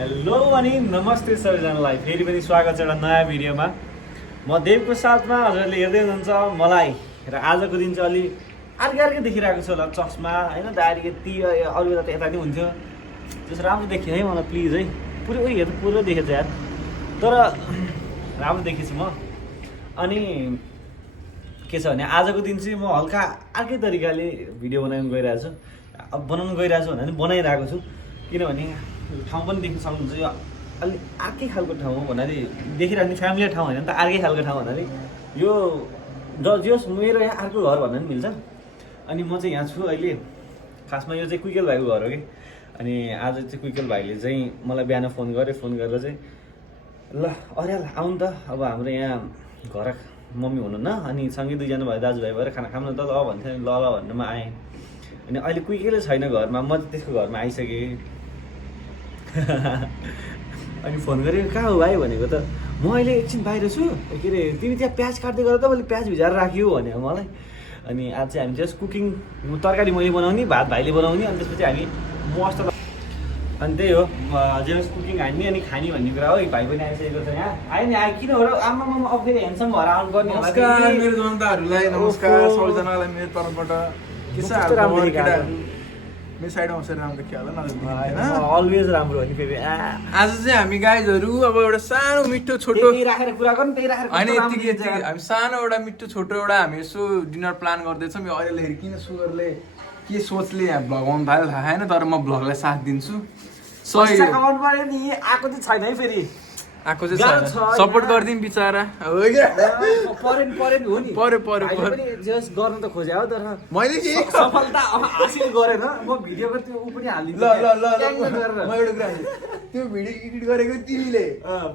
Hello अनि नमस्ते सबैजनालाई फेरि पनि स्वागत छ एउटा नयाँ भिडियोमा। म देवको साथमा हजुरले हेर्दै हुनुहुन्छ मलाई र आजको दिन चाहिँ अलि अर्कै देखिरहेको छ होला, चस्मा होइन, दारी यति अरू बेला त यता नि हुन्थ्यो। त्यसो राम्रो देखियो है मलाई, प्लिज है, पुरै उयो हेर्दा पुरो देखेछ यार, तर राम्रो देखिछु म। अनि के छ भने आजको दिन चाहिँ म हल्का अर्कै तरिकाले भिडियो बनाउनु गइरहेको छु। अब बनाउनु गइरहेको छु भन्दा पनि बनाइरहेको छु, किनभने ठाउँ पनि देख्न सक्नुहुन्छ। यो अलि अर्कै खालको ठाउँ हो भन्नाले देखिरहने फ्यामिली ठाउँ होइन नि त, अर्कै खालको ठाउँ भन्नाले यो जस मेरो यहाँ अर्को घर भन्दा पनि मिल्छ। अनि म चाहिँ यहाँ छु अहिले, खासमा यो चाहिँ कुइकेल भाइको घर हो कि। अनि आज चाहिँ कुइकेल भाइले चाहिँ मलाई बिहान फोन गरेर चाहिँ ल अर्याल आउनु त, अब हाम्रो यहाँ घर मम्मी हुनुहुन्न, अनि सँगै दुईजना भयो दाजुभाइ भएर खाना खानु त ल भन्थ्यो। ल ल भनेर म आएँ। अनि अहिले कुइकेलै छैन घरमा, म चाहिँ त्यसको घरमा आइसकेँ। अनि फोन गरेँ कहाँ हो भाइ भनेको त म अहिले एकछिन बाहिर छु, के अरे तिमी त्यहाँ प्याज काट्दै गर त, मैले प्याज भिजाएर राख्यो भन्यो मलाई। अनि आज चाहिँ हामी जस्ट कुकिङ, तरकारी मैले बनाउने, भात भाइले बनाउने, अनि त्यसपछि हामी मस्त। अनि त्यही हो जस्ट कुकिङ हान्ने अनि खाने भन्ने कुरा हो। भाइ पनि आइसकेको छ यहाँ, आयो नि आयो, किन हो र आमामा अब फेरि ह्यान्डसम भएर आउनु पर्ने होला। नमस्कार मेरो जनताहरूलाई, नमस्कार सबैजनालाई मेरो तर्फबाट। के छ मेरो साइडमा बसेर राम्रो देखियो होला अलवेज राम्रो हो नि। फेरि आज चाहिँ हामी गाइजहरू अब एउटा सानो मिठो छोटो राखेर कुरा गर्नु, त्यही राखेर होइन, यतिकै हामी सानो एउटा मिठो छोटो एउटा हामी यसो डिनर प्लान गर्दैछौँ। यो अहिले किन सुगरले के सोचले यहाँ भ्लग आउनु थाल्यो थाहा छैन, तर म भ्लगलाई साथ दिन्छु। पैसा कमाउनु पर्यो नि, आएको चाहिँ छैन है, फेरि आएको चाहिँ सपोर्ट गरिदिउँ बिचरा। पर्यो जस्ट गर्न त खोजे हो, तर मैले के सफलता हासिल गरेन। म भिडियोको त्यो ऊ पनि हालिदिन्छु। म एउटा कुरा त्यो भिडियो एडिट गरेको तिमीले,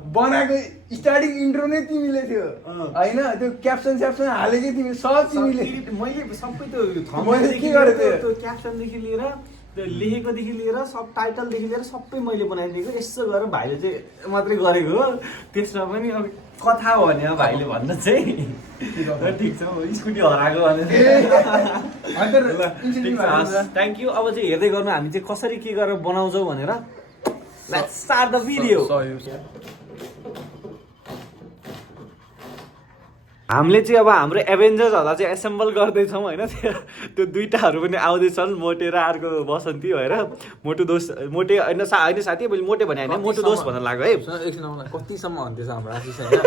बनाएको स्टार्टिङ इन्ट्रो नै तिमीले थियो होइन, त्यो क्याप्सन हालेकै तिमी, सब तिमीले। मैले सबै त्यो मैले के गरेको त्यो क्याप्सनदेखि लिएर त्यो लेखेकोदेखि लिएर सब टाइटलदेखि लिएर सबै मैले बनाइदिएको। यसो गरेर भाइले चाहिँ मात्रै गरेको हो, त्यसमा पनि अब कथा हो भने भाइले भन्न चाहिँ ठिक छ, स्कुटी हराएको भने थ्याङ्क यू। अब चाहिँ हेर्दै गर्नु हामी चाहिँ कसरी के गरेर बनाउँछौँ भनेर। Let's start the video. हामीले चाहिँ अब हाम्रो एभेन्जर्सहरूलाई चाहिँ एसेम्बल गर्दैछौँ होइन। त्यो दुइटाहरू पनि आउँदैछन्, मोटे र अर्को बसन्ती भएर। मोटे होइन साथी, मैले मोटे भने होइन, मोटो दोस्त भन्न लाग्यो है। एकछिन कतिसम्म भन्दैछ हाम्रो आशिष होइन,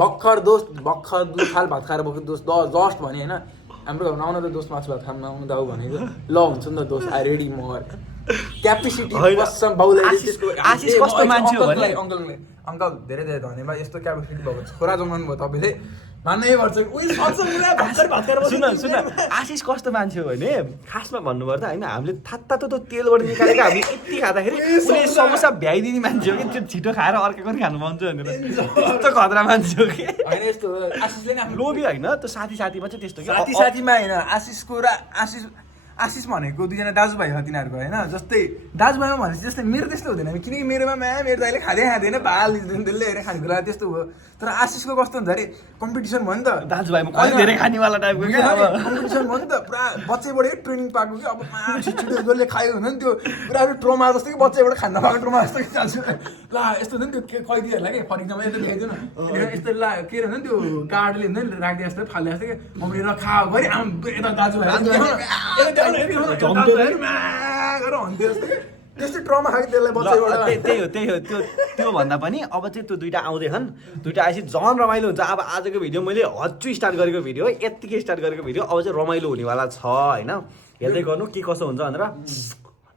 भर्खर दुई थाल भात खाएर भएको दोस्त जस्ट भने होइन, हाम्रो घरमा आउनु त दोस्त मासु भात खानु आउनु दाउ भनेको ल हुन्छ नि त दोस्त, आई रेडी म क्यापेसिटी आशिष कस्तो मान्छे हो भने अङ्कल धेरै धेरै धन्यवाद, यस्तो क्यापेसिटी भएको छोरा जन्माउनु भयो तपाईँले, मान्नै पर्छ। सुन आशिष कस्तो मान्छे हो भने खासमा भन्नुपर्दा होइन, हामीले तातो तेलबाट निकालेको हामी यति खाँदाखेरि उसले समोसा भ्याइदिने मान्छे हो कि, त्यो छिटो खाएर अर्काको पनि खानु पाउँछ भनेर यस्तो खतरा मान्छे हो कि। होइन यस्तो आशिषले नि लोभी होइन, त्यो साथीमा चाहिँ त्यस्तो कि साथीमा होइन, आशिषको र आशिष भनेको दुईजना दाजुभाइ हो तिनीहरूको होइन। जस्तै दाजुभाइमा भनेपछि जस्तै मेरो त्यस्तो हुँदैन, किनकि मेरोमा मेरो दाइले खाँदैन भाल त्यसले हेरेर खानेकुरा त्यस्तो हो। तर आशिषको कस्तो हुन्छ अरे कम्पिटिसन भयो नि त, दाजुभाइमा कहिले धेरै खानेवाला टाइपको क्या, कम्पिटिसन भयो नि त, पुरा बच्चैबाटै ट्रेनिङ पाएको कि। अब छिटो जसले खायो भने नि त्यो पुरा ट्रोमा जस्तो कि, बच्चैबाट खान पाएको ट्रोमा जस्तो कि चाल्छ। ल यस्तो हुन्छ नि त्यो खैदिहरूलाई कि, फर इक्जाम्पल यस्तो देखाइदियो न, यस्तो ल के अरे हुन्छ नि त्यो कार्डले हुन्छ नि राखिदिए जस्तो फाल्ने जस्तो कि, मम्मी र खा गरी यता दाजुभाइ त्यस्तै ट्रमा खायो त्यसलाई बच्चैबाट। त्यही हो त्यो भन्दा पनि अब चाहिँ त्यो दुइटा आउँदैछन्, दुइटा आएपछि झन् रमाइलो हुन्छ। अब आजको भिडियो मैले हच्चु स्टार्ट गरेको भिडियो, यत्तिकै स्टार्ट गरेको भिडियो, अब चाहिँ रमाइलो हुनेवाला छ होइन। हेर्दै गर्नु के कसो हुन्छ भनेर।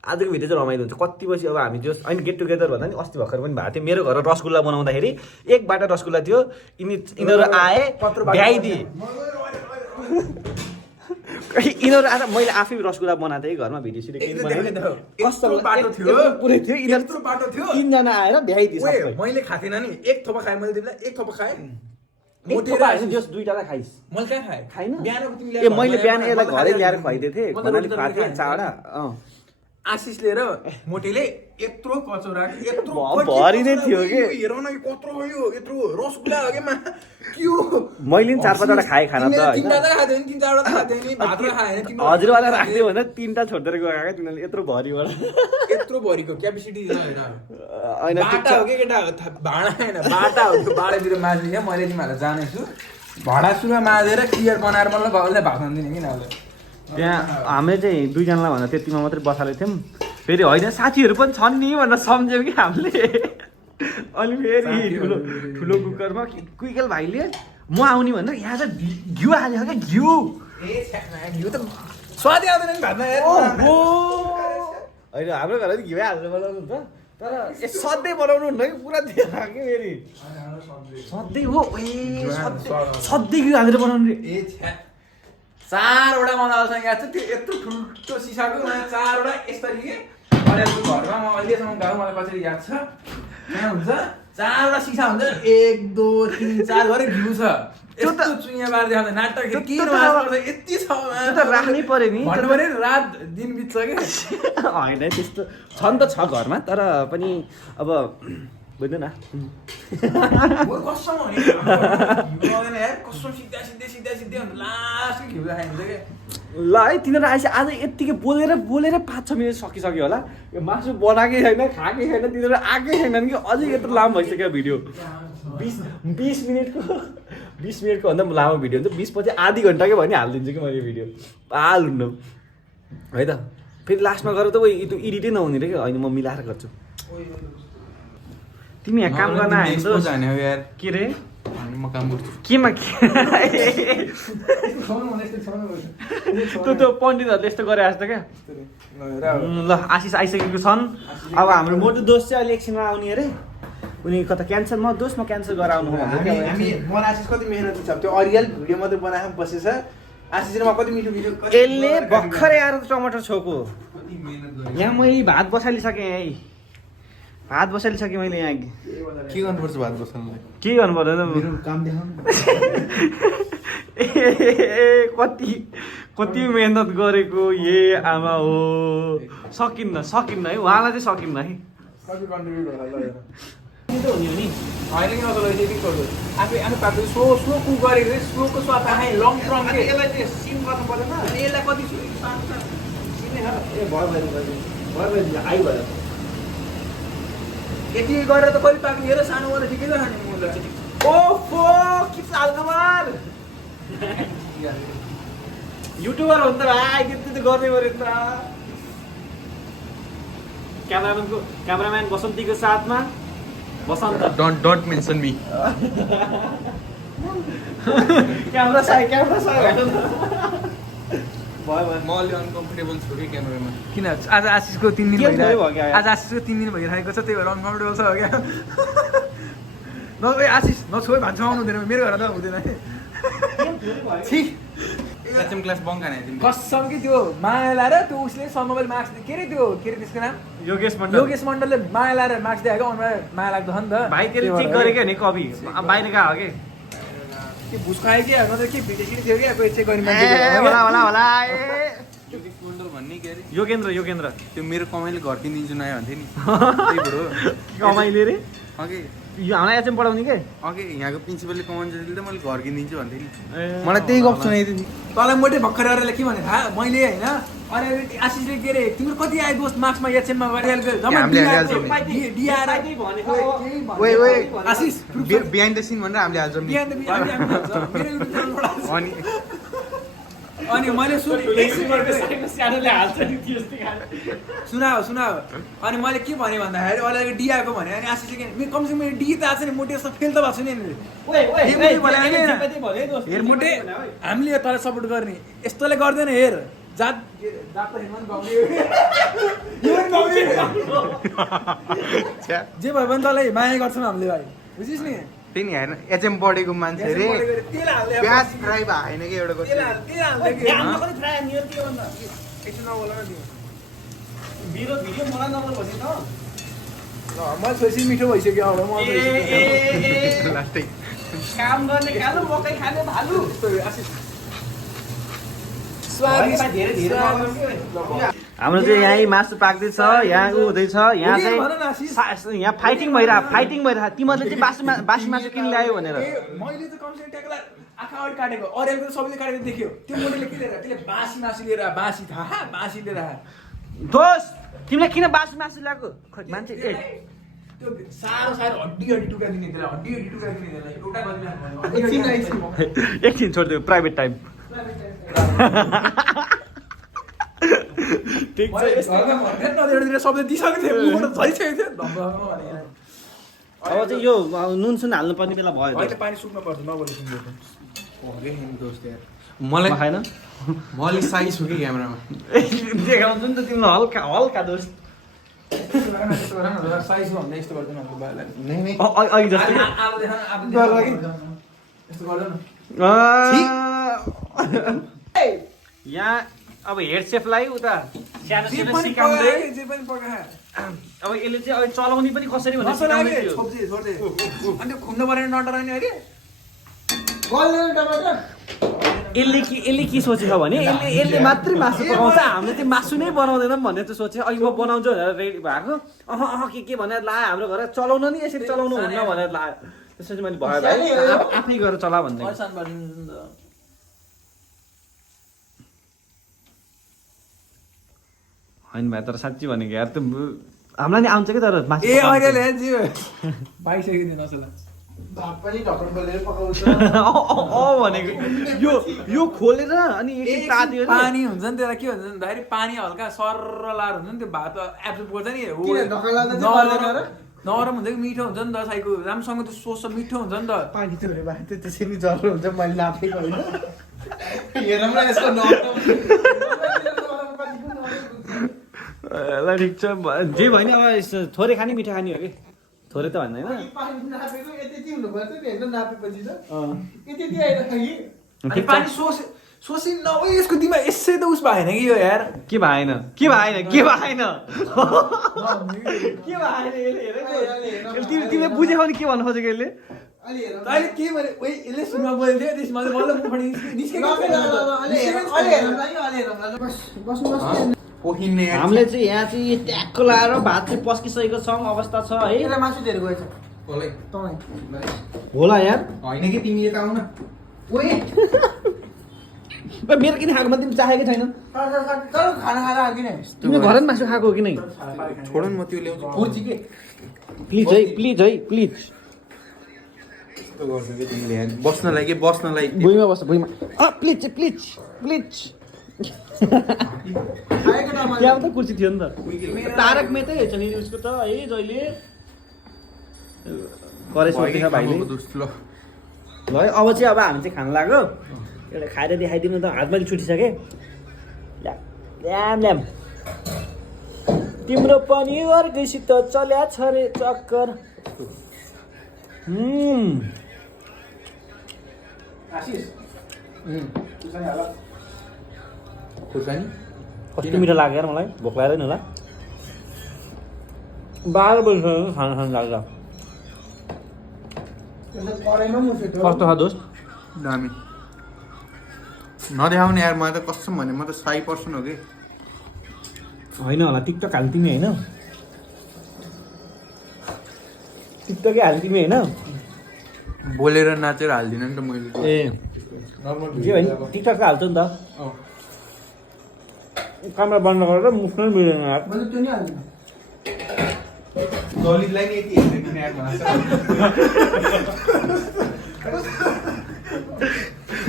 आजको भिडियो चाहिँ रमाइलो हुन्छ। कति बजी अब हामी जो अहिले गेट टुगेदर भन्दा नि अस्ति भर्खर पनि भएको थियो, मेरो घर रसगुल्ला बनाउँदाखेरि एक बाटा रसगुल्ला थियो, यिनीहरू आए भ्याइदिए, यिनीहरू आएर मैले आफै रसगुल्ला बनाएको थिएँ घरमा, भिडियो पुरै थियो, तिनजना आएर भ्याइदिए। मैले खाथेन नि, एक थोपा खाएँ मैले, तिमीलाई एक थोपा खाएँ, दुईटालाई खाइस्, मैले कहाँ खाएँ खाइन। बिहान मैले बिहान यसलाई घरै ल्याएर खुवाइदिएको थिएँ, चाडा आशिषले र मोटेले यत्रो कचौरा यत्रो भरि नै थियो कि, हेरौ न कत्रो हो यो, यत्रो रसगुल्ला हो के मा के हो। मैले नि 4-5 खाए खाना त हैन, तीनटा खादै नि, 3-4 खादै नि, भात र खाएन तिम्रो। हजुरवाला राख्दियो भने 3टा छोड्दै गएको यत्रो भरिबाट, यत्रो भरिको क्यापेसिटी छैन हेर। बाटा हो कि केटा भाँडा होइन बाटा हो त्यो बाटातिर माझ्ने क्या मैले तिमीहरूलाई जानेछु भाँडा सुरुमा माझेर क्लियर बनाएर मलाई बाउले भात दिने कि नले त्यहाँ हामीले चाहिँ दुईजनालाई भन्दा त्यतिमा मात्रै बसालेको थियौँ फेरि होइन साथीहरू पनि छन् नि भनेर सम्झ्यौँ कि हामीले अनि फेरि ठुलो कुकरमा कुइकेल भाइले म आउने भनेर यहाँ चाहिँ घिउ हालेको क्या घिउ घिउ त स्वादै आउँदैन नि भातमा होइन हाम्रो घरमा चाहिँ घिउ हालेर बनाउनु हुन्छ तर सधैँ बनाउनु हुन्न कि पुरा दिएर कि फेरि सधैँ हो ए सधैँ घिउ हालेर बनाउनु रे 4वटा मलाई अहिलेसम्म याद छ त्यो यत्रो ठुल्ठुलो सिसाको चारवटा यसरी के अहिलेको घरमा म अहिलेसम्म गएको मलाई कसरी याद छ यहाँ हुन्छ 4वटा सिसा हुन्छ 1 2 3 4 गरे घिउ छ त्यो त चुइया बार देखाउँदा नाटक के यति छ त्यो त राख्नै पर्यो नि भन्नु पर्यो रात दिन बित्छ के होइन त्यस्तो छन् त छ घरमा तर पनि अब बुझ्नु न कसम हो नि कसम सिधै लास्ट घिउ खाइन्छ के ल है तिनीहरू आएपछि आज यत्तिकै बोलेर 5-6 मिनट सकिसक्यो होला यो मासु बनाएकै छैन खाएकै छैन तिनीहरू आएकै छैनन् कि अझै यत्रो लामो भइसक्यो भिडियो 20 मिनटको भन्दा लामो भिडियो हुन्छ 20 पछि आधी घन्टाकै भने हालिदिन्छु कि मैले भिडियो हाल्नु है त फेरि लास्टमा गएर त त्यो एडिटै नहुने रे कि होइन म मिलाएर गर्छु तिमी यहाँ काम गर्न आयो के रे म काम गर्छु केमा के त्यो पण्डितहरूले यस्तो गरे जस्तो क्या ल आशिष आइसकेको छन् अब हाम्रो मोटु दोस्त चाहिँ अहिले एकछिनमा आउने अरे उनी कता क्यान्सर म दोस्त म क्यान्सर गरेर आउनु मलाई आशिष कति मेहनत छ त्यो अरियल भिडियो मात्रै बनाएर बसेछ आशिषमा कति मिठो भिडियो यसले भर्खरै आएर टमाटर छोको यहाँ मैले भात बसालिसकेँ है भात बसालिसकेँ मैले यहाँ के गर्नुपर्छ भात बसाल्नुलाई के गर्नु पर्दैन काम देखाउनु कति मेहनत गरेको ए आमा हो सकिन्न है उहाँलाई चाहिँ सकिन्न है कति कन्ट्रिब्युट होला नि त हुने हो नि होइन कि मतलब यति गर्छु आफै पाएको स्लो कुक गरेको स्लोको स्वाद आए लङ टर्म के यसलाई चाहिँ सिम गर्नु पर्दैन अनि यसलाई कति सिमै ए भयो आइभयो यति गरेर त कति पाक्ने हेर सानो गरेर ठिकै छ नि मलाई ओफो के चालखबर युट्युबर हो नि त भाइ त्यति त गर्दै गऱ्यो नि त क्यामेराम्यान बसन्तीको साथमा बसन्त डोन्ट मेन्सन मी क्यामेरा साइ भयो म अलि अनकम्फर्टेबल छु कि क्यामेरामा किन आज आशिषको 3 दिन भइरहेको आज आशिषको 3 दिन भइरहेको छ त्यही भएर अनकम्फर्टेबल छ क्या नभए आशिष नछोइ भान्सा आउनु हुँदैन मेरो घर त हुँदैन है एचएम क्लास बङ्क हाने तिमी कसम कि त्यो माया लाएर त्यो उसले समोबाइल मार्क्स के अरे त्यसको नाम योगेश मण्डलले माया लाएर मार्क्स दिएको अनुहार माया लाग्दो छ नि त भाइ तेरो चेक गरेको नि कपी बाहिर गएको हो कि के भुस्कायो कि न त के भिडियो थियो कि कोही चेक गर्ने मान्छे होला योगेश मण्डल भन्ने के अरे योगेन्द्र त्यो मेरो कमाइले घर किनिदिन्छु नयाँ भन्थे नि त्यही भएर कमाइले रे अघि यो हामीलाई एचएम पढाउने के अघि यहाँको प्रिन्सिपलले कमाउनु त मैले घर किनिदिन्छु भन्थे नि मलाई त्यही गफ सुनाइदियो नि तँलाई मोटे भर्खर आएर के भने थाहा मैले होइन अनि आशिषले के अरे तिम्रो कति आयो दोस्त मार्क्समा एचएममा आशिष बिहाइन्ड द सिन भनेर हामीले हाल्छौँ नि अनि मैले सुनाऊ अनि मैले के भने भन्दाखेरि अहिले डी आएको भने अनि आशिषले के कमसेकम मेरो डी त आएको छ नि मोटे जस्तो फेल त भएको छु नि हेर मोटे हामीले तँलाई सपोर्ट गर्ने यस्तोले गर्दैन हेर जात जे भयो भने तँलाई माया गर्छौँ हामीले भाइ बुझिस् नि त्यही नि हेर्न एचएम पढेको मान्छे रे प्याज फ्राई भएन कि एउटा म सोची मिठो भइसक्यो अब लास्टै काम गर्ने खानु मकै खाने भालु हाम्रो चाहिँ यहीँ मासु पाक्दैछ यहाँ हुँदैछ यहाँ चाहिँ यहाँ फाइटिङ भइरहेको तिमीहरूले चाहिँ बासी मासु किन ल्यायो भनेर मैले त कमसेकम ट्याक्ला आँखा अगाडि काटेको अरूको सबैले काटेको देख्यो त्यो मोटेले के लिएर त्यसले बासी मासु लिएर बासी लिएर दोस्त तिमीले किन बासी मासु ल्याएको खोइ मान्छे त्यो साह्रो साह्रो हड्डी टुकाइदिने त्यसलाई हड्डी टुकाइदिने त्यसलाई एउटा एकछिन छोडिदियो प्राइभेट टाइम ठिक छ शब्द दिइसकेको थियो झरिसकेको थियो अब चाहिँ यो नुन सुन हाल्नु पर्ने बेला भयो अहिले पानी सुक्नु पर्छ नबोले मलाई खाएन म अलिक साइज छु कि क्यामेरामा देखाउँछु नि त तिमीलाई हल्का हल्का दोष साइज भन्दा यस्तो गर्दैन अघि जस्तो यस्तो गर्दैन यहाँ अब हेड सेफलाई उता सानो जे सानो पनि सिकाउँदै पकाए अब यसले चाहिँ अहिले चलाउने पनि कसरी भनेर सिकाउँदै थियो छोप्दै छोड्दै अनि त्यो खुम्नु परेन नडराउने अरे यसले के सोचेको भने यसले मात्रै मासु पकाउँछ हामीले चाहिँ मासु नै बनाउँदैनौँ भनेर चाहिँ सोचेको अहिले म बनाउँछु भनेर रेडी भएको के भनेर लायो हाम्रो घर चलाउन नि यसरी चलाउनु हुन्न भनेर लायो त्यसपछि मैले भयो भाइ आफै गरेर चला भन्दै होइन भाइ तर साँच्ची भनेको यार त्यो हामीलाई नि आउँछ कि तर मासु ए अहिले जे पाइसकेको थिएन नसला भनेको यो खोलेर अनि एकछिन तात्यो नि पानी हुन्छ नि त्यसलाई के भन्छ भन्दाखेरि पानी हल्का सरर लाएर हुन्छ नि त्यो भात एब्जर्ब गर्छ नि नरम हुन्छ कि मिठो हुन्छ नि त साइको राम्रोसँग त्यो सोस मिठो हुन्छ नि त पानी त त्यसरी जरो हुन्छ मैले नापेको होइन हेरौँ न यसको ल ठिक छ जे भयो नि अब थोरै खाने मिठो खाने हो कि थोरै त भन्दैन पानी सोसी नभए यसको दिमाग यसै त उस भएन कि यो यार के भएन के भएन के भएन के भएन तिमीले बुझेको नि के भन्नु खोजेको यसले अहिले के भने ओइ यसले सुनमा बोलेको थियो त्यसमा चाहिँ बल्ल मुखबाट निस्केको हामीले चाहिँ यहाँ चाहिँ ट्याक्क लाएर भात चाहिँ पस्किसकेको छ अवस्था छ है मासु धेरै गएछ होला यार होइन कि तिमी यता आउ न मेरो किन खाएको तिमी चाहेकै छैन खाना खाँदा किन तिमीले घरै मासु खाएको हो कि नै छोड न म त्यो ल्याउँछु प्लिज है प्लिज यस्तो गर्छु कि तिमीले बस्नलाई भुइँमा बस्छ भुइँमा प्लिज त्यहाँ त कुर्सी थियो नि त तारक मेहतै हेर्छ नि उसको त है जहिले करे सोध्दैछ भाइले ल है अब चाहिँ अब हामी चाहिँ खान लाग्यो एउटा खाएर देखाइदिनु त हात मैले छुटिसकेँ ल्याम तिम्रो पनि अर्कैसित चल्या छ रे चक्कर कस्तो मिठो लाग्यो यार मलाई भोक लागेर नि होला 12 बजीसम्म खाना खान लाग्छ कस्तो छ दोस्त दामी नदेखाउने यार मलाई त कसम भने म त 100% हो कि होइन होला टिकटक हाल्नु तिमी होइन टिकटकै हाल्नु तिमी होइन बोलेर नाचेर हाल्दिनँ नि त मैले ए जे होइन टिकटक हाल्छ नि त क्यामेरा बन्द गरेर मुख्नै मिलेन यार दलितलाई नि यति हेर्दैन यार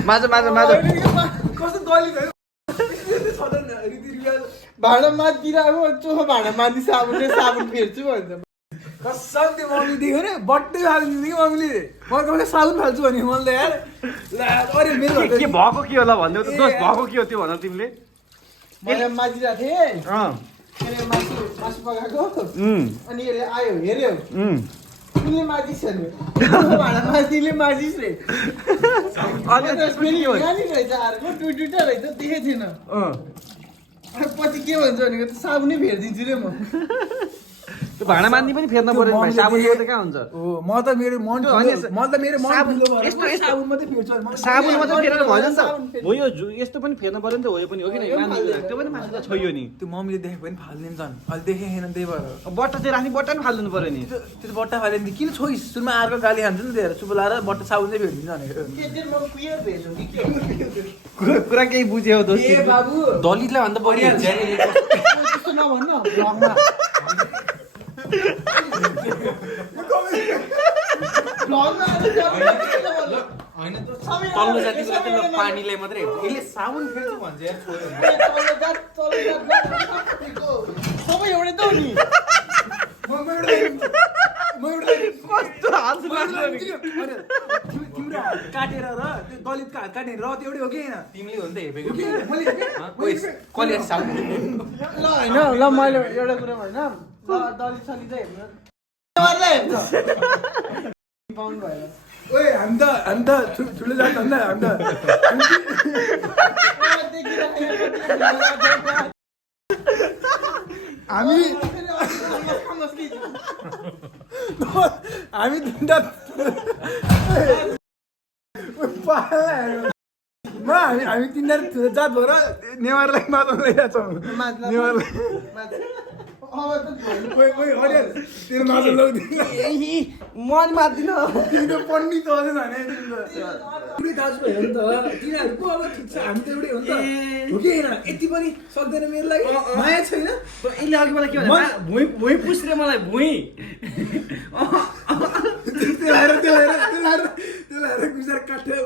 माझ कस्तो दलित है भाँडा माथिरहेको चोखो भाँडा माथि साबुन फेर्छु भन्छ कसम त्यो मम्मीले देख्यो रे बट्टै हालिदिनु कि मम्मीले म तपाईँले साबुन फाल्छु भने मैले यार अरे मेरो के भएको के होला भन्दै त दोस्त भएको के हो त्यो भन तिमीले मैले माजिरहेको थिएँ मासु पकाएको अनि यसले आयो हेऱ्यो तिमीले माजिस् अरे भाँडा माजिले माजिस् रे यहाँनिर रहेछ अर्को टुइटा रहेछ देखेको थिएन पछि के भन्छ भनेको साबुनै फेरिदिन्छु रे म त्यो भाँडा मान्ने पनि फेर्न पर्यो भाइ साबुन त कहाँ हुन्छ म त मेरो मन साबुन मात्रै फेर्छु साबुन मात्रै फेरेर भएन नि त हो यो यस्तो पनि फेर्न पर्यो नि त हो यो पनि हो कि नै त्यो पनि मासु त छोयो नि त्यो मम्मीले देखेको पनि फाल्दिन्छ अहिले देखेको छैन त्यही भएर बट्टा चाहिँ राख्ने बट्टा पनि फालिदिनु पर्यो नि त्यो बट्टा फाल्यो नि किन छोइस सुरुमा अर्को गाली खान्छ नि त्यही चुप लाएर बट्टा साबुन चाहिँ फेरिदिन्छ भनेको कुरा केही बुझ्यो दोस्त ए बाबु दलितलाई भन्दा बढी भ्लगमा आएर होइन त तल्लो जातिको मात्रै ल पानीलाई मात्रै हेर्छ यसले साबुन फेर्छु भन्छ यार छोड्यो सबै एउटै त हो नि कस्तो हाँसो लाग्छ नि तिम्रो हात काटेर र त्यो दलितको हात काटेर र त्यो एउटै हो कि होइन तिमीले हो नि त हेपेको मैले कसले साबुन ल होइन ल मैले एउटा कुरा होइन ल दलित सलित चाहिँ हेर्नु नेवारलाई हेर्छ पाउनु भएर ओए हामी त ठुलो जात हो नि त हामी हामी तिनवटा हामी तिनवटा ठुलो जात भएर नेवारलाई माताउनु ल्याएको छौँ नेवारलाई तेरो माछा म नि मार्दिनँ तिम्रो पण्डित हो भने पुरै दाजु भयो नि त तिनीहरू पो अब ठिक छ हामी त एउटै हो नि त हो कि होइन यति पनि सक्दैन मेरो लागि माया छैन यसले अघि मलाई के भने भुइँ पुस्रे मलाई भुइँ त्यो लाएर गुजार काट्यो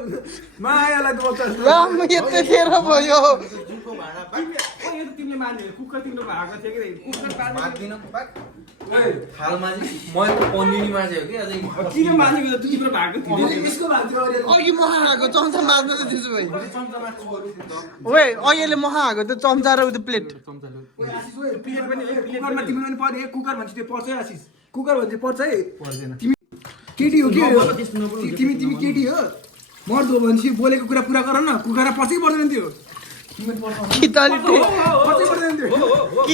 मायालाई त बच्चा राम यतै थिएर भयो तिमीले मान्यो कुकर तिम्रो भएको थियो कि कुकर माग्दिन थालमा चाहिँ म पन्दिनी माझे हो कि अझै किन मानेको तिम्रो भएको थियो यसको भान्थ्यो अघि मखाएको चम्चा मार्नु त त्यसो भए चम्चामा छोड्नु ओए अहिले मखाएको त चम्चा र त्यो प्लेट कुकरमा तिमी पनि पर्ने कुकर भन्छ त्यो पर्छ है आशिष कुकर भन्छ पर्छ है पर्दैन तिमी केटी हो कि तिमी केटी हो मर्दो हो भनेपछि बोलेको कुरा पुरा गर न कुखुरा पर्छ कि पर्दैन त्यो कि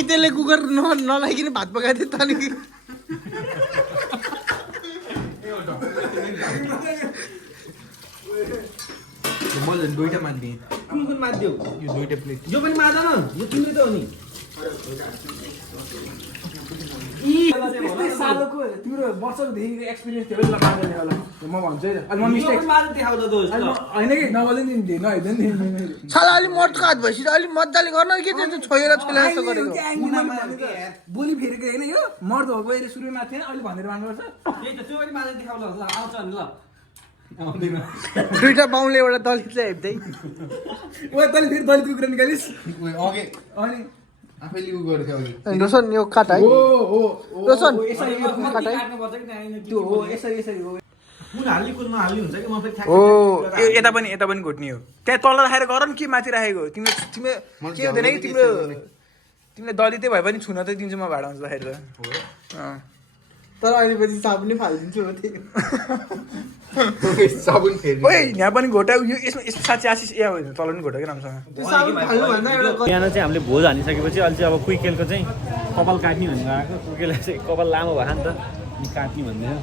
त्यसले कुकर नलागिकन भात पकाएको थियो तनी मैले दुईटा माग्दिएँ कुन माध्यौ यो दुईटा प्लेट यो पनि मार्दैन यो तिम्रो त हो नि त्यस्तै सालोको तिम्रो वर्षदेखिको एक्सपिरियन्स थियो लगाउँदैन होला म भन्छु है अनि म मिस्टेक होइन कि नबोल्दै नि नहेर्दैन नि साला अलिक मर्दको हात भएपछि अलिक मजाले गर्न के त्यो छोएर छोएर जस्तो गरेको बोली फेरेको होइन यो मर्द भएको अहिले सुरुमा थिएन अहिले भनेर मान्नुपर्छ त्यो पनि मार्दै देखाउँदा ल आउँछ नि ल आउँदैन दुईटा बाउले एउटा दलितलाई हेप्दै ओ तैँले फेरि दलितको कुरा निकालिस् अघि अनि आफैले उ गरेको अघि रोशन यो काट है हो रोशन यसरी काट है काट्नुपर्छ कि त्यहाँ त्यो हो यसरी हो कुन हाल्ने कुन नहाल्ने हुन्छ कि म फेरि ठ्याक्कै ओ यता पनि घुट्ने हो त्यहाँ तल राखेर गर नि के माथि राखेको तिम्रो के हुँदैन कि तिमीले दलितै भए पनि छुन त दिन्छु म भाडा हुन्छ राखेर तर अहिले पछि साबुन फालिदिन्छु म साबुन फेरि ओए यहाँ पनि घोटा यो यसमा साँच्ची आशिष या होइन तल पनि घोटा कि राम्रोसँग त्यो साबुन फाल्नुभन्दा एउटा बिहान चाहिँ हामीले भोज हानिसकेपछि अहिले चाहिँ अब कुइकेलको चाहिँ कपाल काट्ने भनेर आएको कुइकेलले चाहिँ कपाल लामो भयो नि त अनि काट्ने भन्दैछ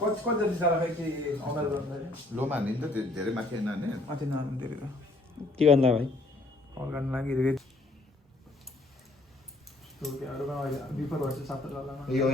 कति जति सारा खै के अगाडि गर्नु लोमा हान्ने नि त त्यो धेरै माथि होइन हान्ने अझै नहाल्नु धेरै त के गर्नु भाइ कल गर्न लागि बिफोर भएछ 7 डलरमा यो